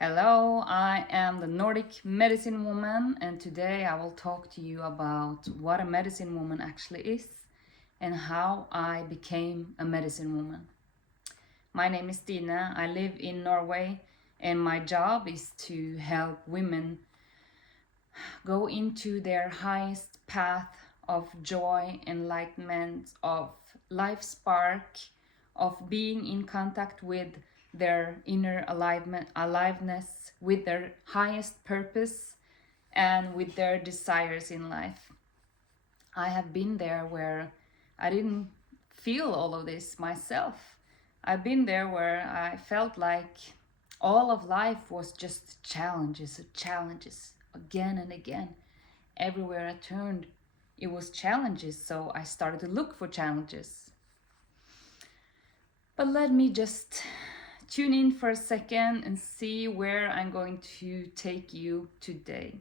Hello, I am the Nordic Medicine Woman, and today I will talk to you about what a medicine woman actually is and how I became a medicine woman. My name is Stina, I live in Norway, and my job is to help women go into their highest path of joy, enlightenment, of life spark, of being in contact with their inner aliveness, with their highest purpose, and with their desires in life. I have been there where I didn't feel all of this myself. I've been there where I felt like all of life was just challenges, again and again. Everywhere I turned, it was challenges, so I started to look for challenges. But let me just tune in for a second and see where I'm going to take you today.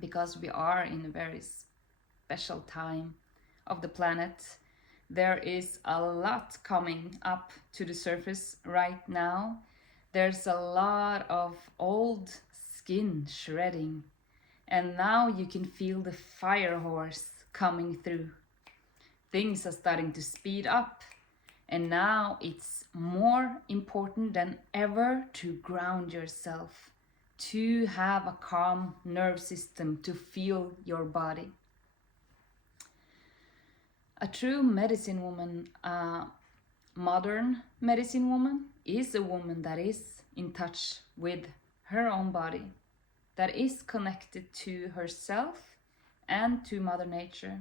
Because we are in a very special time of the planet. There is a lot coming up to the surface right now. There's a lot of old skin shredding, and now you can feel the fire horse coming through. Things are starting to speed up, and now it's more important than ever to ground yourself, to have a calm nerve system, to feel your body. A true medicine woman, a modern medicine woman, is a woman that is in touch with her own body, that is connected to herself and to Mother Nature.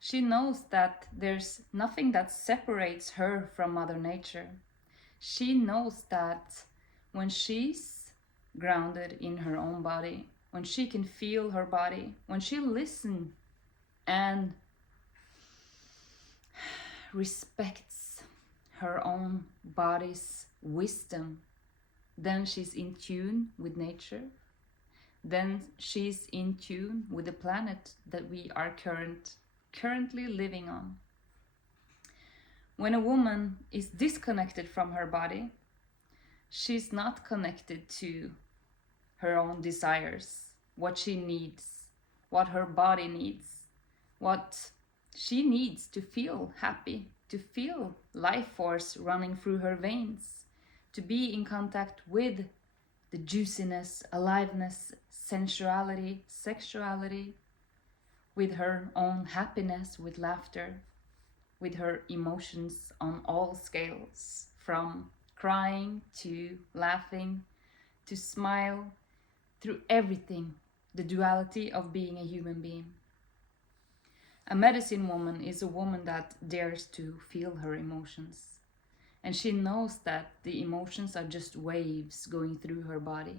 She knows that there's nothing that separates her from Mother Nature. She knows that when she's grounded in her own body, when she can feel her body, when she listens and respects her own body's wisdom, then she's in tune with nature. Then she's in tune with the planet that we are currently living on. When a woman is disconnected from her body, she's not connected to her own desires, what she needs, what her body needs, what she needs to feel happy, to feel life force running through her veins, to be in contact with the juiciness, aliveness, sensuality, sexuality, with her own happiness, with laughter, with her emotions on all scales, from crying to laughing to smile, through everything, the duality of being a human being. A medicine woman is a woman that dares to feel her emotions. And she knows that the emotions are just waves going through her body.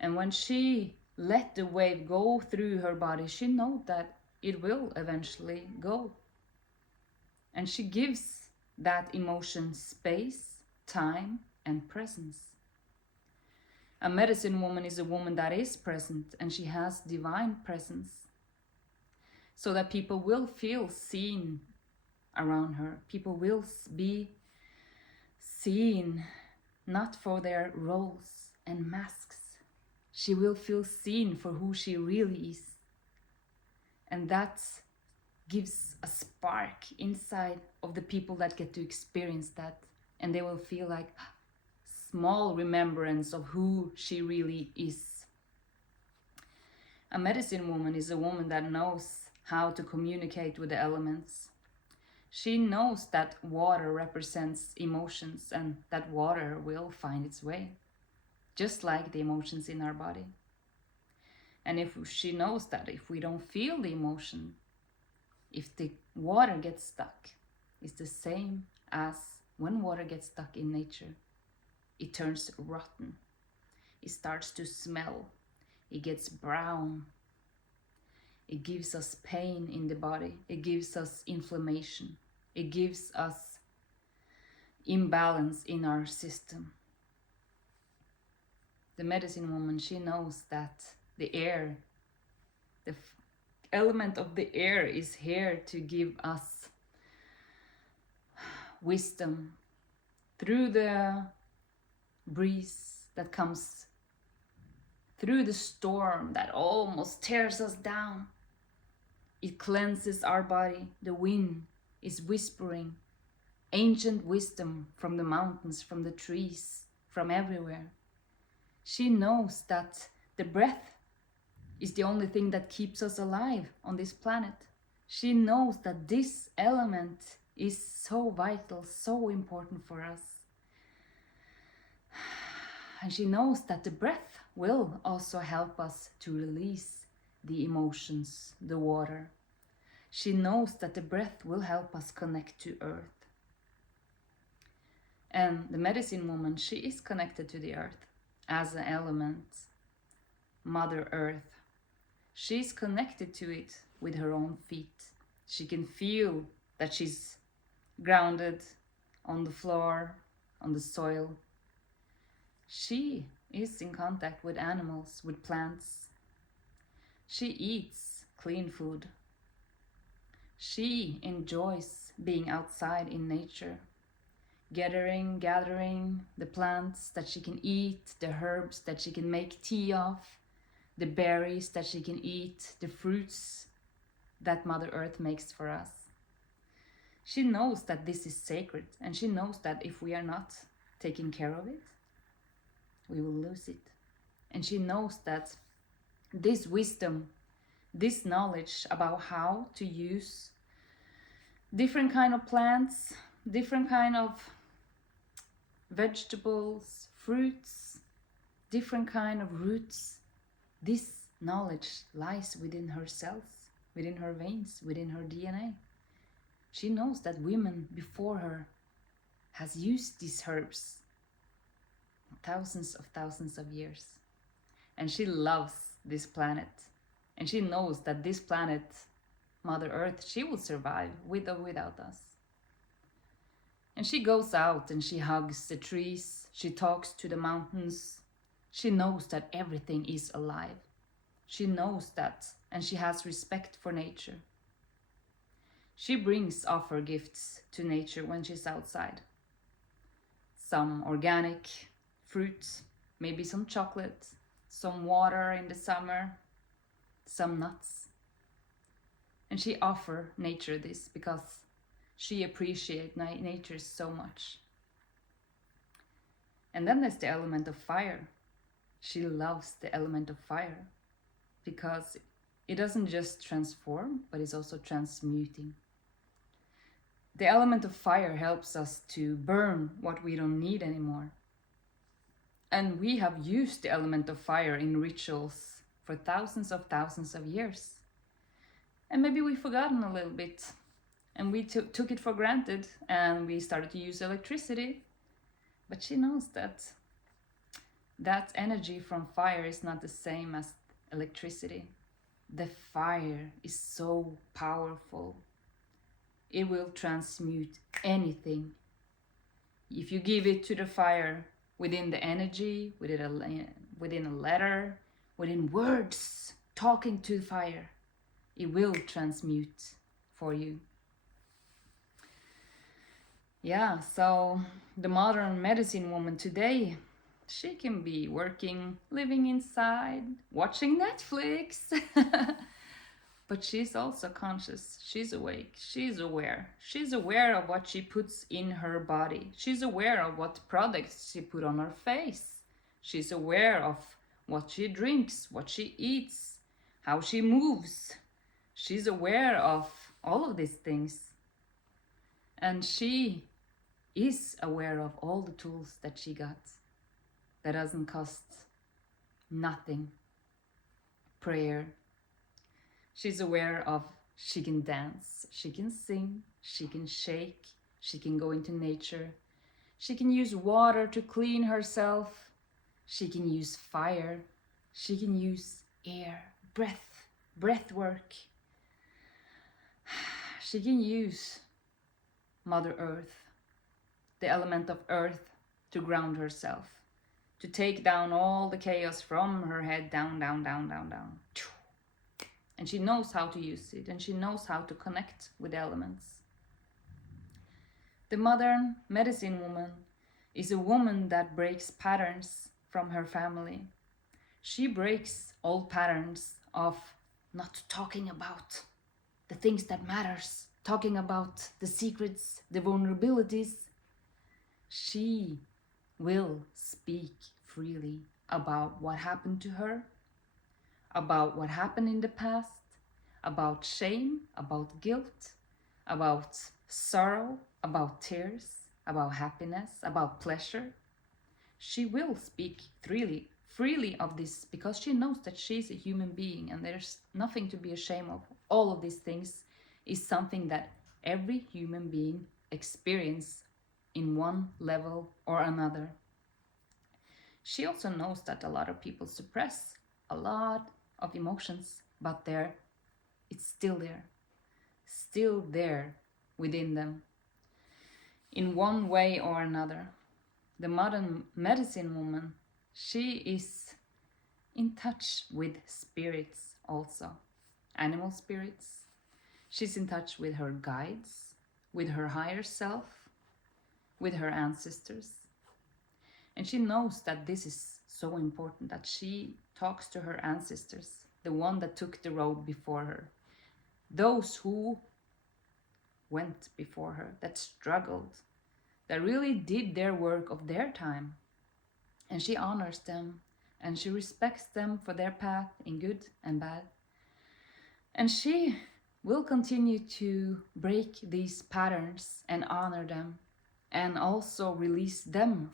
And when she let the wave go through her body, she knows that it will eventually go. And she gives that emotion space, time, and presence. A medicine woman is a woman that is present, and she has divine presence, so that people will feel seen around her. People will be seen not for their roles and masks. She will feel seen for who she really is. And that gives a spark inside of the people that get to experience that. And they will feel like small remembrance of who she really is. A medicine woman is a woman that knows how to communicate with the elements. She knows that water represents emotions and that water will find its way, just like the emotions in our body. And if she knows that if we don't feel the emotion, if the water gets stuck, it's the same as when water gets stuck in nature. It turns rotten. It starts to smell. It gets brown. It gives us pain in the body. It gives us inflammation. It gives us imbalance in our system. The medicine woman, she knows that the air, the element of the air is here to give us wisdom through the breeze, that comes through the storm that almost tears us down. It cleanses our body. The wind is whispering ancient wisdom from the mountains, from the trees, from everywhere. She knows that the breath is the only thing that keeps us alive on this planet. She knows that this element is so vital, so important for us. And she knows that the breath will also help us to release the emotions, the water. She knows that the breath will help us connect to earth. And the medicine woman, she is connected to the earth as an element, Mother Earth. She's connected to it with her own feet. She can feel that she's grounded on the floor, on the soil. She is in contact with animals, with plants. She eats clean food. She enjoys being outside in nature, gathering the plants that she can eat, the herbs that she can make tea of, the berries that she can eat, the fruits that Mother Earth makes for us. She knows that this is sacred, and she knows that if we are not taking care of it, we will lose it. And she knows that this wisdom, this knowledge about how to use different kind of plants, different kind of vegetables, fruits, different kind of roots, this knowledge lies within her cells, within her veins, within her DNA. She knows that women before her has used these herbs thousands of years. And she loves this planet. And she knows that this planet, Mother Earth, she will survive with or without us. And she goes out and she hugs the trees. She talks to the mountains. She knows that everything is alive. She knows that, and she has respect for nature. She brings offer gifts to nature when she's outside. Some organic fruit, maybe some chocolate, some water in the summer, some nuts. And she offers nature this because she appreciates nature so much. And then there's the element of fire. She loves the element of fire because it doesn't just transform, but it's also transmuting. The element of fire helps us to burn what we don't need anymore. And we have used the element of fire in rituals for thousands of years. And maybe we've forgotten a little bit. And we took it for granted and we started to use electricity. But she knows that that energy from fire is not the same as electricity. The fire is so powerful. It will transmute anything. If you give it to the fire within the energy, within a letter, within words, talking to the fire, it will transmute for you. Yeah, so the modern medicine woman today, she can be working, living inside, watching Netflix. But she's also conscious. She's awake. She's aware. She's aware of what she puts in her body. She's aware of what products she put on her face. She's aware of what she drinks, what she eats, how she moves. She's aware of all of these things. And she is aware of all the tools that she got. That doesn't cost nothing. Prayer. She's aware of she can dance, she can sing, she can shake, she can go into nature. She can use water to clean herself. She can use fire. She can use air, breath work. She can use Mother Earth, the element of earth, to ground herself, to take down all the chaos from her head down. And she knows how to use it, and she knows how to connect with the elements. The modern medicine woman is a woman that breaks patterns from her family. She breaks old patterns of not talking about the things that matters, talking about the secrets, the vulnerabilities. She will speak freely about what happened to her, about what happened in the past, about shame, about guilt, about sorrow, about tears, about happiness, about pleasure. She will speak freely of this because she knows that she's a human being and there's nothing to be ashamed of. All of these things is something that every human being experiences in one level or another. She also knows that a lot of people suppress a lot of emotions, but it's still there within them, in one way or another. The modern medicine woman, she is in touch with spirits also, animal spirits. She's in touch with her guides, with her higher self, with her ancestors. And she knows that this is so important, that she talks to her ancestors, the one that took the road before her, those who went before her, that struggled, that really did their work of their time. And she honors them and she respects them for their path in good and bad. And she will continue to break these patterns and honor them and also release them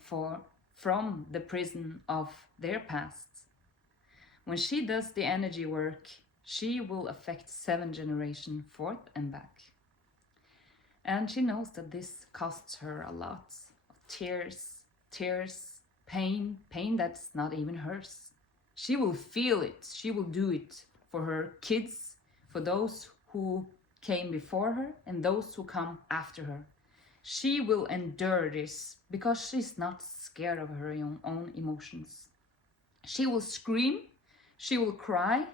from the prison of their past. When she does the energy work, she will affect 7 generations forth and back. And she knows that this costs her a lot of tears, pain that's not even hers. She will feel it. She will do it for her kids, for those who came before her and those who come after her. She will endure this because she's not scared of her own emotions. She will scream. She will cry.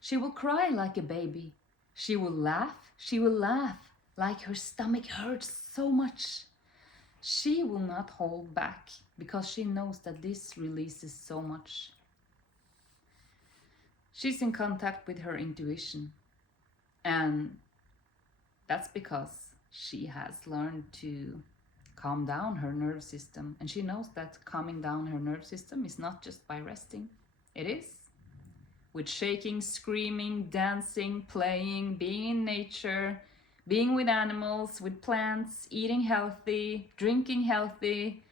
She will cry like a baby. She will laugh. She will laugh like her stomach hurts so much. She will not hold back because she knows that this releases so much. She's in contact with her intuition, and that's because she has learned to calm down her nerve system, and she knows that calming down her nerve system is not just by resting. It is with shaking, screaming, dancing, playing, being in nature, being with animals, with plants, eating healthy, drinking healthy.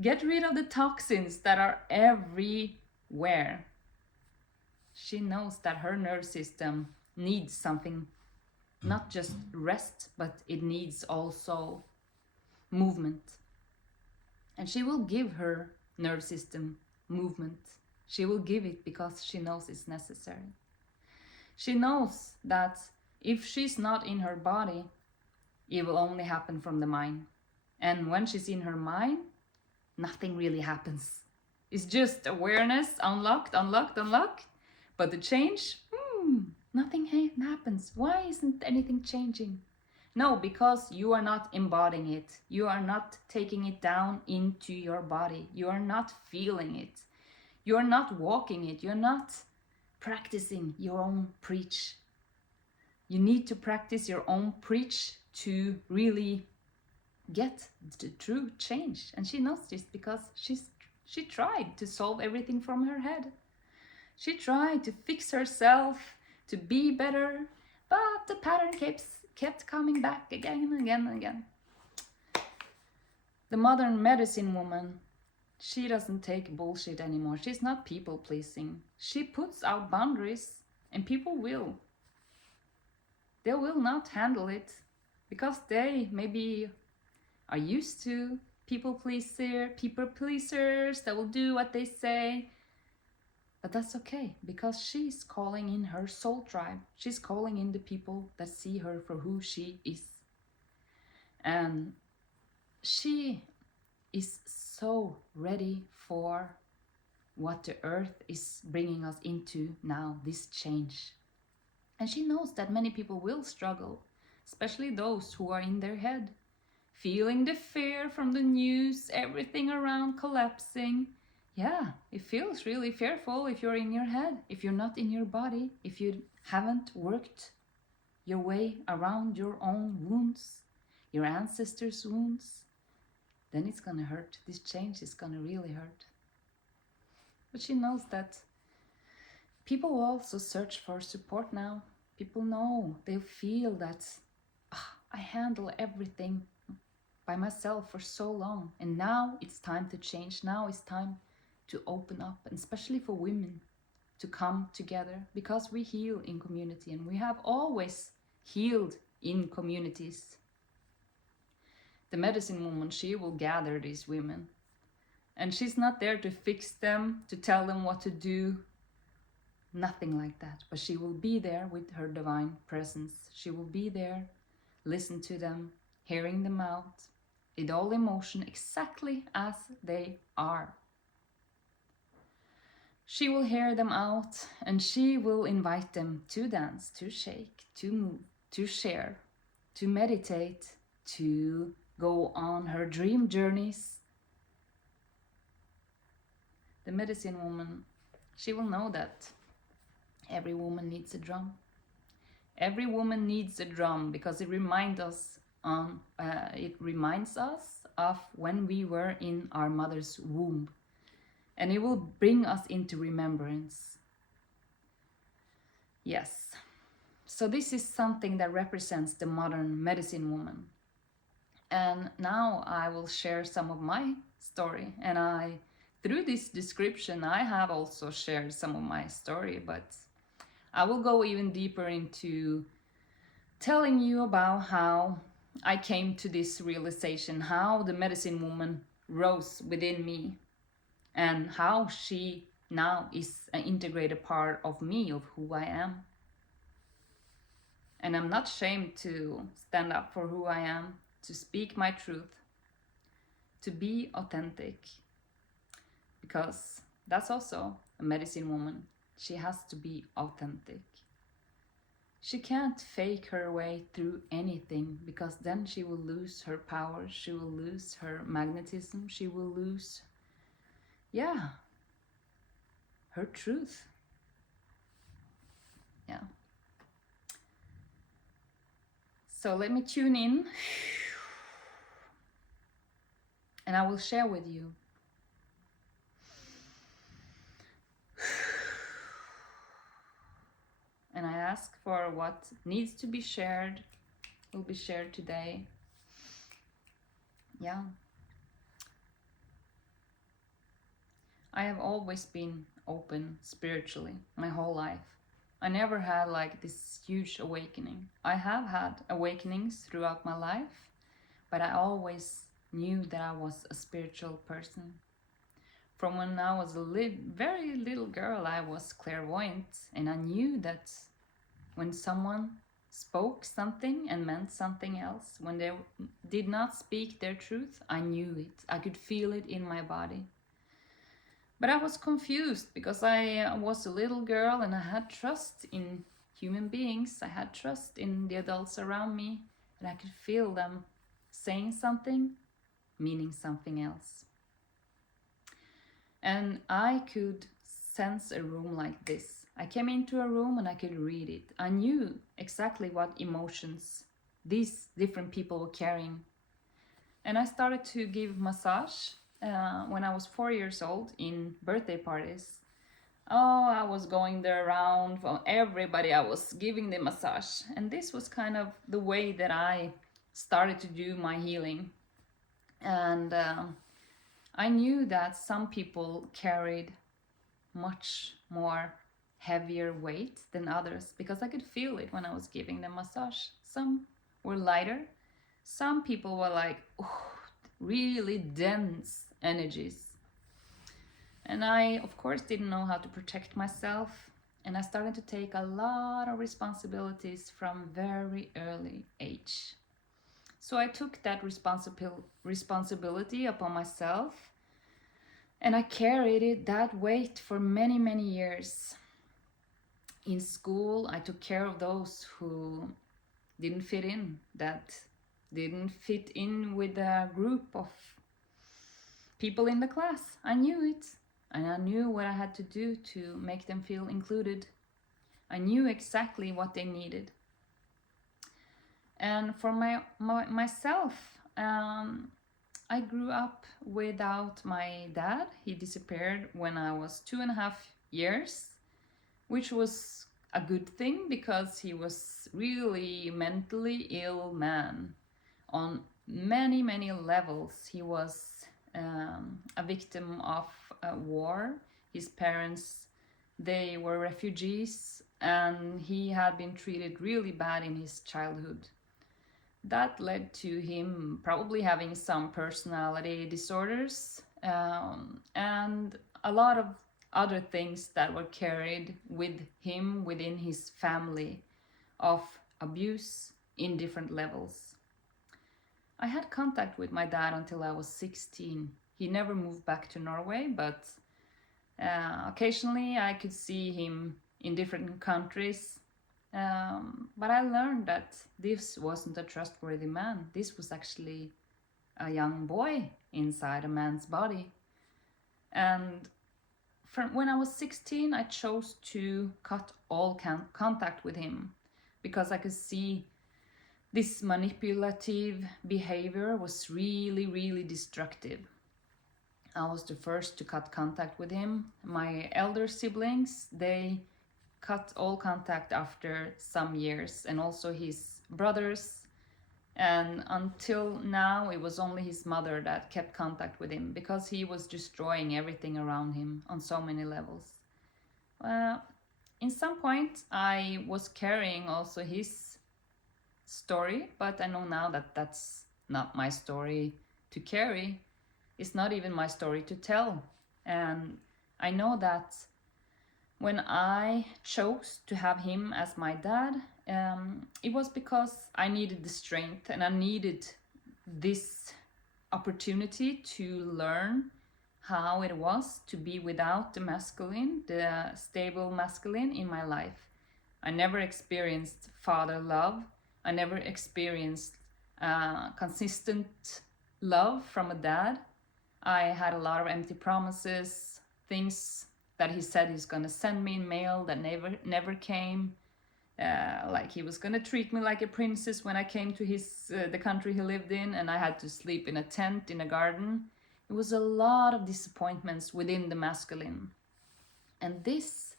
Get rid of the toxins that are everywhere. She knows that her nerve system needs something, not just rest, but it needs also movement. And she will give her nerve system movement. She will give it because she knows it's necessary. She knows that if she's not in her body, it will only happen from the mind. And when she's in her mind, nothing really happens. It's just awareness, unlocked. But the change, nothing happens. Why isn't anything changing? No, because you are not embodying it. You are not taking it down into your body. You are not feeling it. You are not walking it. You're not practicing your own preach. You need to practice your own preach to really get the true change. And she knows this because she tried to solve everything from her head. She tried to fix herself, to be better, but the pattern kept coming back again and again and again. The modern medicine woman, she doesn't take bullshit anymore. She's not people pleasing. She puts out boundaries, and people will. They will not handle it because they maybe are used to people pleasers that will do what they say. But that's okay, because she's calling in her soul tribe. She's calling in the people that see her for who she is. And she is so ready for what the earth is bringing us into now, this change. And she knows that many people will struggle, especially those who are in their head, feeling the fear from the news, everything around collapsing, yeah, it feels really fearful if you're in your head, if you're not in your body, if you haven't worked your way around your own wounds, your ancestors' wounds, then it's gonna hurt. This change is gonna really hurt. But she knows that people will also search for support now. People know, they feel that I handle everything by myself for so long, and now it's time to change. Now it's time to open up, and especially for women to come together, because we heal in community, and we have always healed in communities. The medicine woman, she will gather these women, and she's not there to fix them, to tell them what to do, nothing like that, but she will be there with her divine presence. She will be there, listen to them, hearing them out, with all emotion exactly as they are. She will hear them out, and she will invite them to dance, to shake, to move, to share, to meditate, to go on her dream journeys. The medicine woman, she will know that every woman needs a drum. Every woman needs a drum, because it reminds us of when we were in our mother's womb, and it will bring us into remembrance. Yes, so this is something that represents the modern medicine woman. And now I will share some of my story, and through this description I have also shared some of my story, but I will go even deeper into telling you about how I came to this realization, how the medicine woman rose within me, and how she now is an integrated part of me, of who I am. And I'm not ashamed to stand up for who I am, to speak my truth, to be authentic, because that's also a medicine woman. She has to be authentic. She can't fake her way through anything, because then she will lose her power, she will lose her magnetism, she will lose, her truth. Yeah. So let me tune in, and I will share with you. And I ask for what needs to be shared, will be shared today. Yeah. I have always been open spiritually my whole life. I never had like this huge awakening. I have had awakenings throughout my life, but I always knew that I was a spiritual person. From when I was a very little girl, I was clairvoyant, and I knew that when someone spoke something and meant something else, when they did not speak their truth, I knew it. I could feel it in my body. But I was confused, because I was a little girl and I had trust in human beings. I had trust in the adults around me, and I could feel them saying something, meaning something else. And I could sense a room like this. I came into a room and I could read it. I knew exactly what emotions these different people were carrying. And I started to give massage when I was 4 years old in birthday parties. Oh, I was going there around for everybody. I was giving the massage. And this was kind of the way that I started to do my healing. And I knew that some people carried much more heavier weight than others, because I could feel it when I was giving them massage. Some were lighter. Some people were like, really dense energies. And I, of course, didn't know how to protect myself. And I started to take a lot of responsibilities from very early age. So I took that responsibility upon myself, and I carried that weight for many, many years. In school, I took care of those who didn't fit in, that didn't fit in with a group of people in the class. I knew it. and I knew what I had to do to make them feel included. I knew exactly what they needed. And for myself, I grew up without my dad. He disappeared when I was 2.5 years, which was a good thing because he was really mentally ill man on many, many levels. He was a victim of a war. His parents, they were refugees, and he had been treated really bad in his childhood. That led to him probably having some personality disorders, and a lot of other things that were carried with him within his family of abuse in different levels. I had contact with my dad until I was 16. He never moved back to Norway, but occasionally I could see him in different countries. But I learned that this wasn't a trustworthy man. This was actually a young boy inside a man's body. And from when I was 16, I chose to cut all contact with him because I could see this manipulative behavior was really, really destructive. I was the first to cut contact with him. My elder siblings, they cut all contact after some years, and also his brothers. And until now, it was only his mother that kept contact with him because he was destroying everything around him on so many levels. In some point, I was carrying also his story, but I know now that that's not my story to carry. It's not even my story to tell. And I know that when I chose to have him as my dad, it was because I needed the strength and I needed this opportunity to learn how it was to be without the masculine, the stable masculine in my life. I never experienced father love. I never experienced consistent love from a dad. I had a lot of empty promises, things that he said he's gonna send me in mail that never came. Like he was gonna treat me like a princess when I came to the country he lived in, and I had to sleep in a tent in a garden. It was a lot of disappointments within the masculine, and this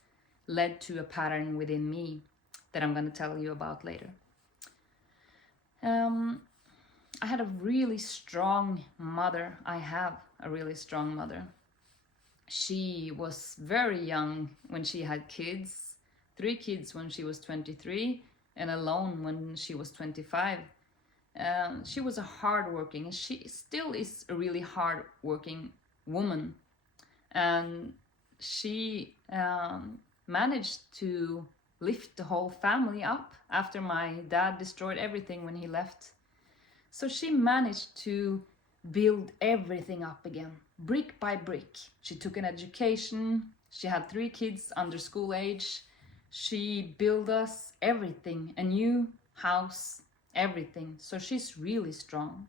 led to a pattern within me that I'm gonna tell you about later. I had a really strong mother. I have a really strong mother. She was very young when she had kids, 3 kids when she was 23, and alone when she was 25. She was a hardworking, and she still is a really hardworking woman. And she managed to lift the whole family up after my dad destroyed everything when he left. So she managed to build everything up again, brick by brick. She took an education. She had 3 kids under school age. She built us everything, a new house, everything. So she's really strong.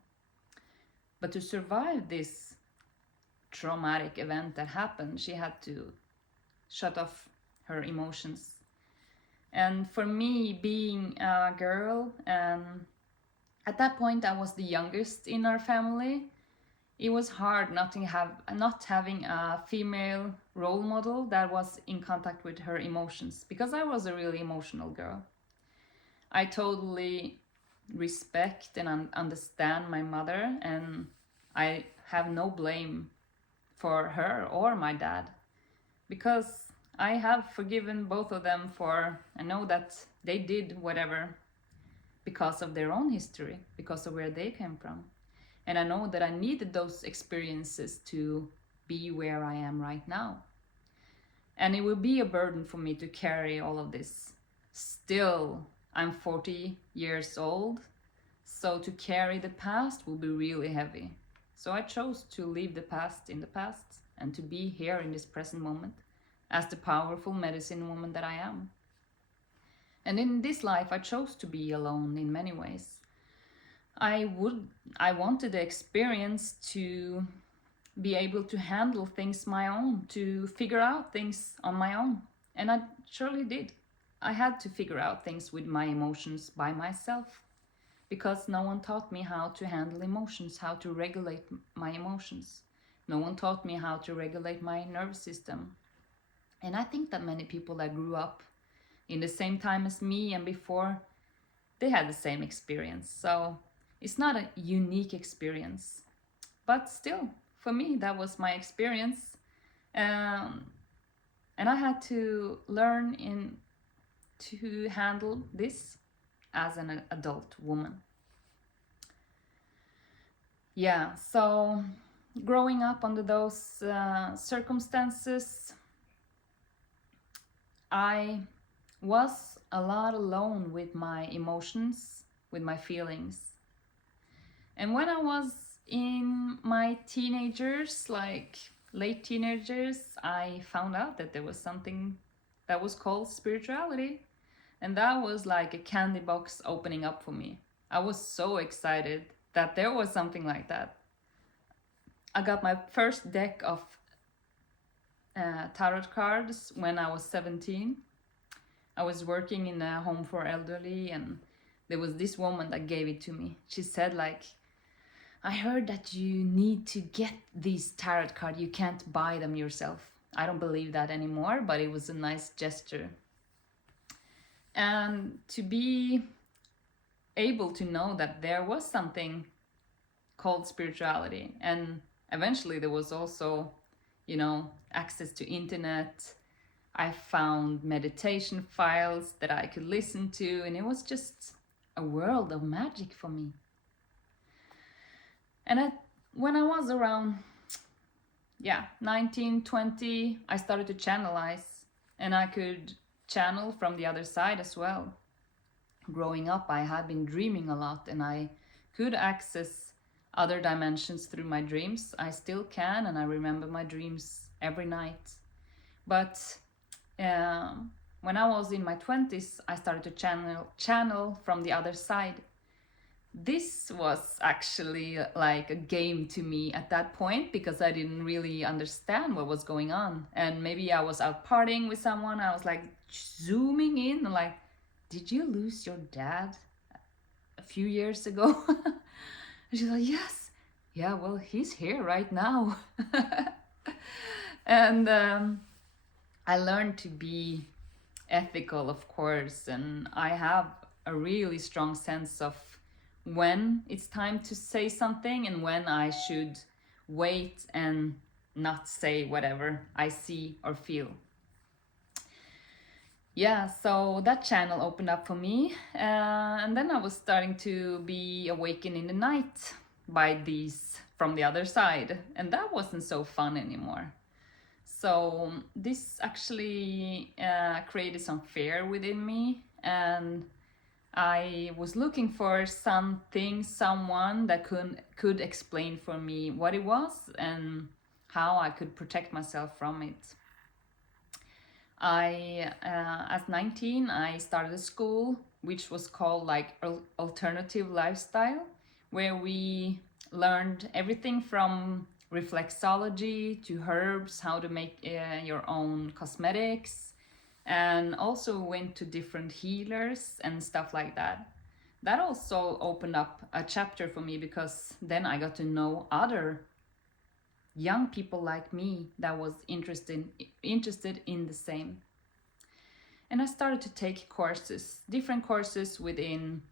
But to survive this traumatic event that happened, she had to shut off her emotions. And for me, being a girl, at that point I was the youngest in our family. It was hard not having a female role model that was in contact with her emotions, because I was a really emotional girl. I totally respect and understand my mother, and I have no blame for her or my dad, because I have forgiven both of them I know that they did whatever because of their own history, because of where they came from. And I know that I needed those experiences to be where I am right now. And it will be a burden for me to carry all of this. Still, I'm 40 years old, so to carry the past will be really heavy. So I chose to leave the past in the past and to be here in this present moment as the powerful medicine woman that I am. And in this life, I chose to be alone in many ways. I wanted the experience to be able to handle things my own, to figure out things on my own. And I surely did. I had to figure out things with my emotions by myself, because no one taught me how to handle emotions, how to regulate my emotions. No one taught me how to regulate my nervous system. And I think that many people that grew up in the same time as me and before, they had the same experience. So it's not a unique experience. But still, for me, that was my experience. And I had to learn to handle this as an adult woman. Yeah, so growing up under those circumstances, I was a lot alone with my emotions, with my feelings. And when I was in my teenagers, like late teenagers, I found out that there was something that was called spirituality. And that was like a candy box opening up for me. I was so excited that there was something like that. I got my first deck of tarot cards when I was 17. I was working in a home for elderly, and there was this woman that gave it to me. She said, like, I heard that you need to get these tarot cards. You can't buy them yourself. I don't believe that anymore, but it was a nice gesture. And to be able to know that there was something called spirituality, and eventually there was also, access to internet. I found meditation files that I could listen to, and it was just a world of magic for me. And when I was around 19, 20, I started to channelize, and I could channel from the other side as well. Growing up, I had been dreaming a lot, and I could access other dimensions through my dreams. I still can, and I remember my dreams every night. But when I was in my 20s, I started to channel from the other side. This was actually like a game to me at that point, because I didn't really understand what was going on. And maybe I was out partying with someone, I was like zooming in, like, did you lose your dad a few years ago? And she's like, yes. Yeah, well, he's here right now. And I learned to be ethical, of course, and I have a really strong sense of when it's time to say something and when I should wait and not say whatever I see or feel. Yeah, so that channel opened up for me, and then I was starting to be awakened in the night by these from the other side, and that wasn't so fun anymore. So this actually created some fear within me, and I was looking for something, someone that could explain for me what it was and how I could protect myself from it. At 19, I started a school which was called like alternative lifestyle, where we learned everything from reflexology to herbs, how to make your own cosmetics, and also went to different healers and stuff like that. That also opened up a chapter for me, because then I got to know other young people like me that was interested in the same. And I started to take courses, different courses within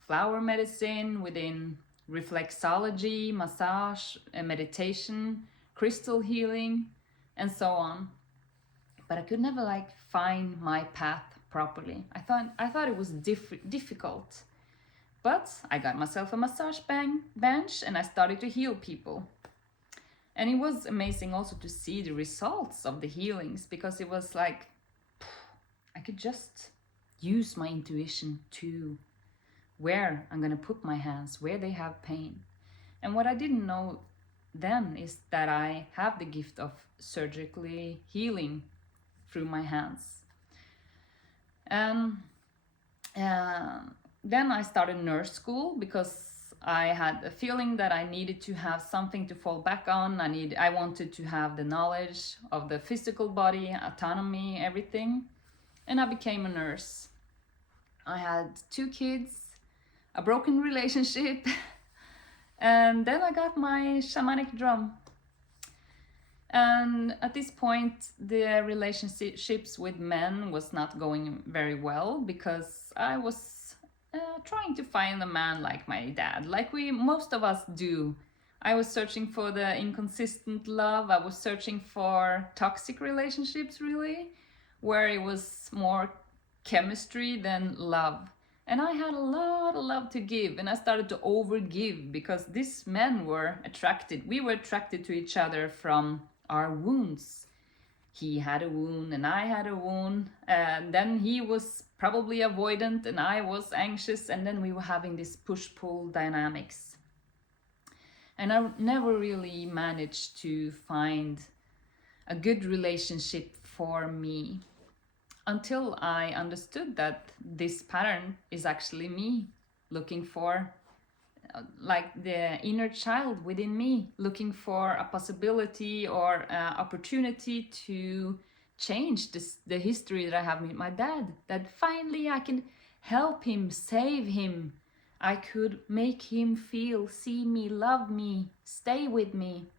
flower medicine, within reflexology, massage, meditation, crystal healing, and so on. But I could never find my path properly. I thought it was difficult. But I got myself a massage bench, and I started to heal people. And it was amazing also to see the results of the healings, because it was like I could just use my intuition to where I'm gonna put my hands, where they have pain. And what I didn't know then is that I have the gift of surgically healing through my hands. And then I started nurse school, because I had a feeling that I needed to have something to fall back on. I wanted to have the knowledge of the physical body, autonomy, everything. And I became a nurse. I had 2 kids, a broken relationship, and then I got my shamanic drum. And at this point, the relationships with men was not going very well because I was trying to find a man like my dad, like most of us do. I was searching for the inconsistent love. I was searching for toxic relationships, really, where it was more chemistry than love. And I had a lot of love to give, and I started to overgive because these men were attracted. We were attracted to each other from our wounds. He had a wound and I had a wound, and then he was probably avoidant and I was anxious, and then we were having this push-pull dynamics. And I never really managed to find a good relationship for me until I understood that this pattern is actually me looking for like the inner child within me, looking for a possibility or opportunity to change the history that I have with my dad, that finally I can help him, save him. I could make him feel, see me, love me, stay with me.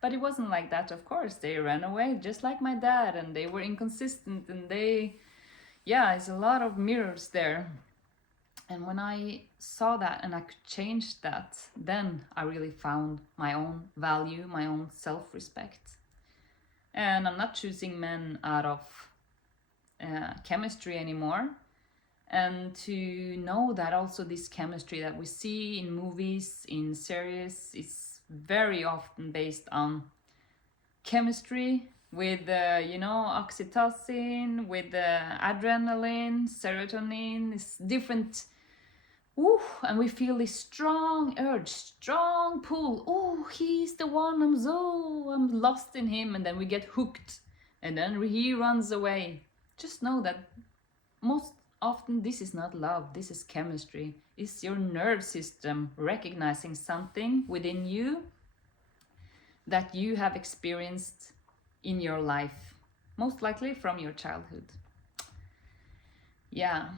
But it wasn't like that, of course. They ran away just like my dad, and they were inconsistent, and it's a lot of mirrors there. And when I saw that and I could change that, then I really found my own value, my own self-respect. And I'm not choosing men out of chemistry anymore. And to know that also this chemistry that we see in movies, in series, is very often based on chemistry with oxytocin, with adrenaline, serotonin. It's different. And we feel this strong urge, strong pull. He's the one. I'm lost in him. And then we get hooked, and then he runs away. Just know that most often this is not love, this is chemistry. It's your nerve system recognizing something within you that you have experienced in your life, most likely from your childhood. Yeah.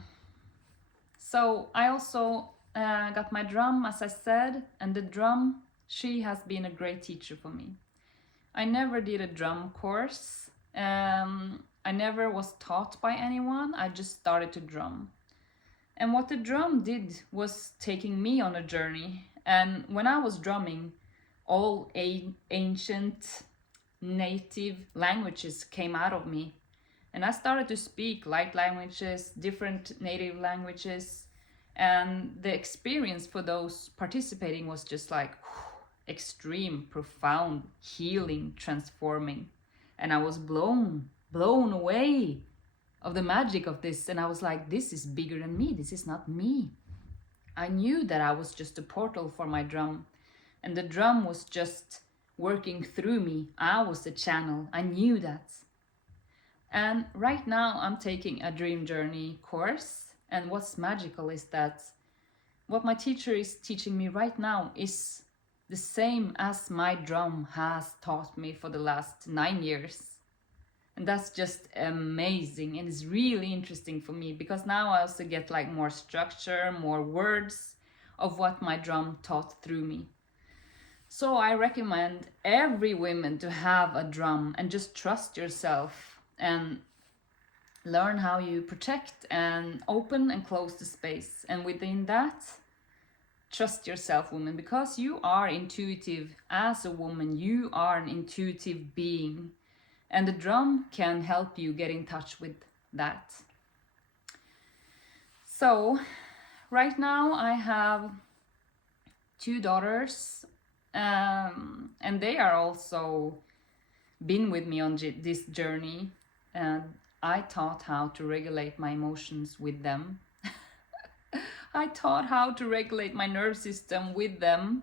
So I also got my drum, as I said, and the drum, she has been a great teacher for me. I never did a drum course. I never was taught by anyone. I just started to drum. And what the drum did was taking me on a journey. And when I was drumming, all ancient native languages came out of me. And I started to speak light languages, different native languages. And the experience for those participating was just like extreme, profound, healing, transforming. And I was blown away of the magic of this. And I was like, this is bigger than me. This is not me. I knew that I was just a portal for my drum. And the drum was just working through me. I was the channel. I knew that. And right now I'm taking a dream journey course. And what's magical is that what my teacher is teaching me right now is the same as my drum has taught me for the last 9 years. And that's just amazing, and it's really interesting for me because now I also get like more structure, more words of what my drum taught through me. So I recommend every woman to have a drum and just trust yourself and learn how you protect and open and close the space. And within that, trust yourself, woman, because you are intuitive. As a woman, you are an intuitive being. And the drum can help you get in touch with that. So, right now I have 2 daughters, and they are also been with me on this journey. And I taught how to regulate my emotions with them. I taught how to regulate my nerve system with them.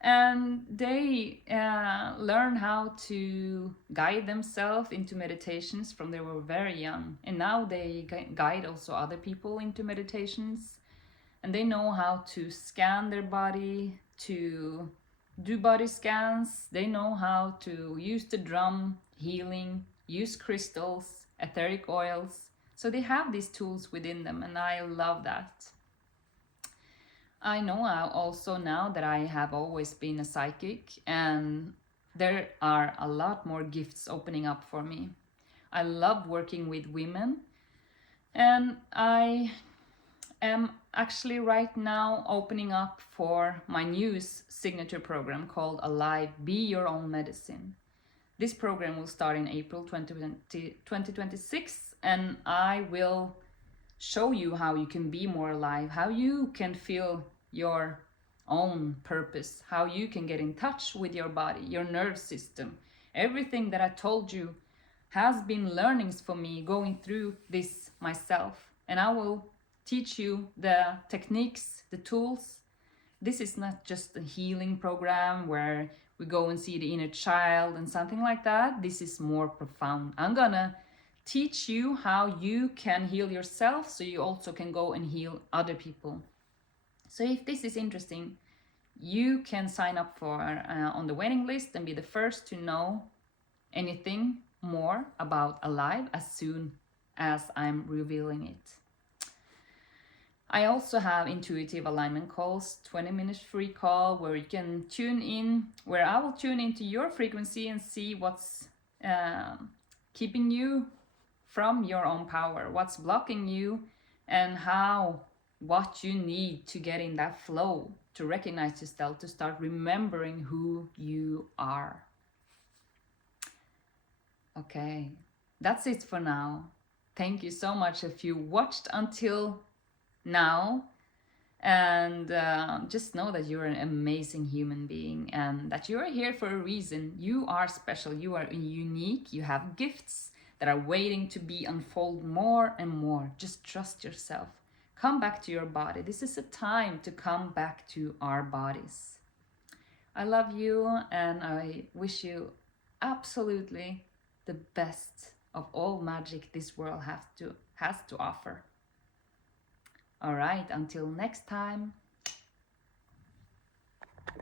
And they learn how to guide themselves into meditations from they were very young. And now they guide also other people into meditations. and they know how to scan their body, to do body scans. They know how to use the drum healing, use crystals, etheric oils. So they have these tools within them, and I love that. I know also now that I have always been a psychic, and there are a lot more gifts opening up for me. I love working with women, and I am actually right now opening up for my new signature program called Alive, Be Your Own Medicine. This program will start in April 2026, and I will show you how you can be more alive, how you can feel your own purpose, how you can get in touch with your body, your nerve system. Everything that I told you has been learnings for me going through this myself, and I will teach you the techniques, the tools. This is not just a healing program where we go and see the inner child and something like that. This is more profound. I'm gonna teach you how you can heal yourself so you also can go and heal other people. So if this is interesting, you can sign up for on the waiting list and be the first to know anything more about Alive as soon as I'm revealing it. I also have intuitive alignment calls, 20-minute free call where you can tune in, where I will tune into your frequency and see what's keeping you from your own power, what's blocking you, and what you need to get in that flow, to recognize yourself, to start remembering who you are. Okay, that's it for now. Thank you so much if you watched until now, and just know that you're an amazing human being and that you're here for a reason. You are special, you are unique, you have gifts that are waiting to be unfolded more and more. Just trust yourself. Come back to your body. This is a time to come back to our bodies. I love you, and I wish you absolutely the best of all magic this world has to offer. All right, until next time.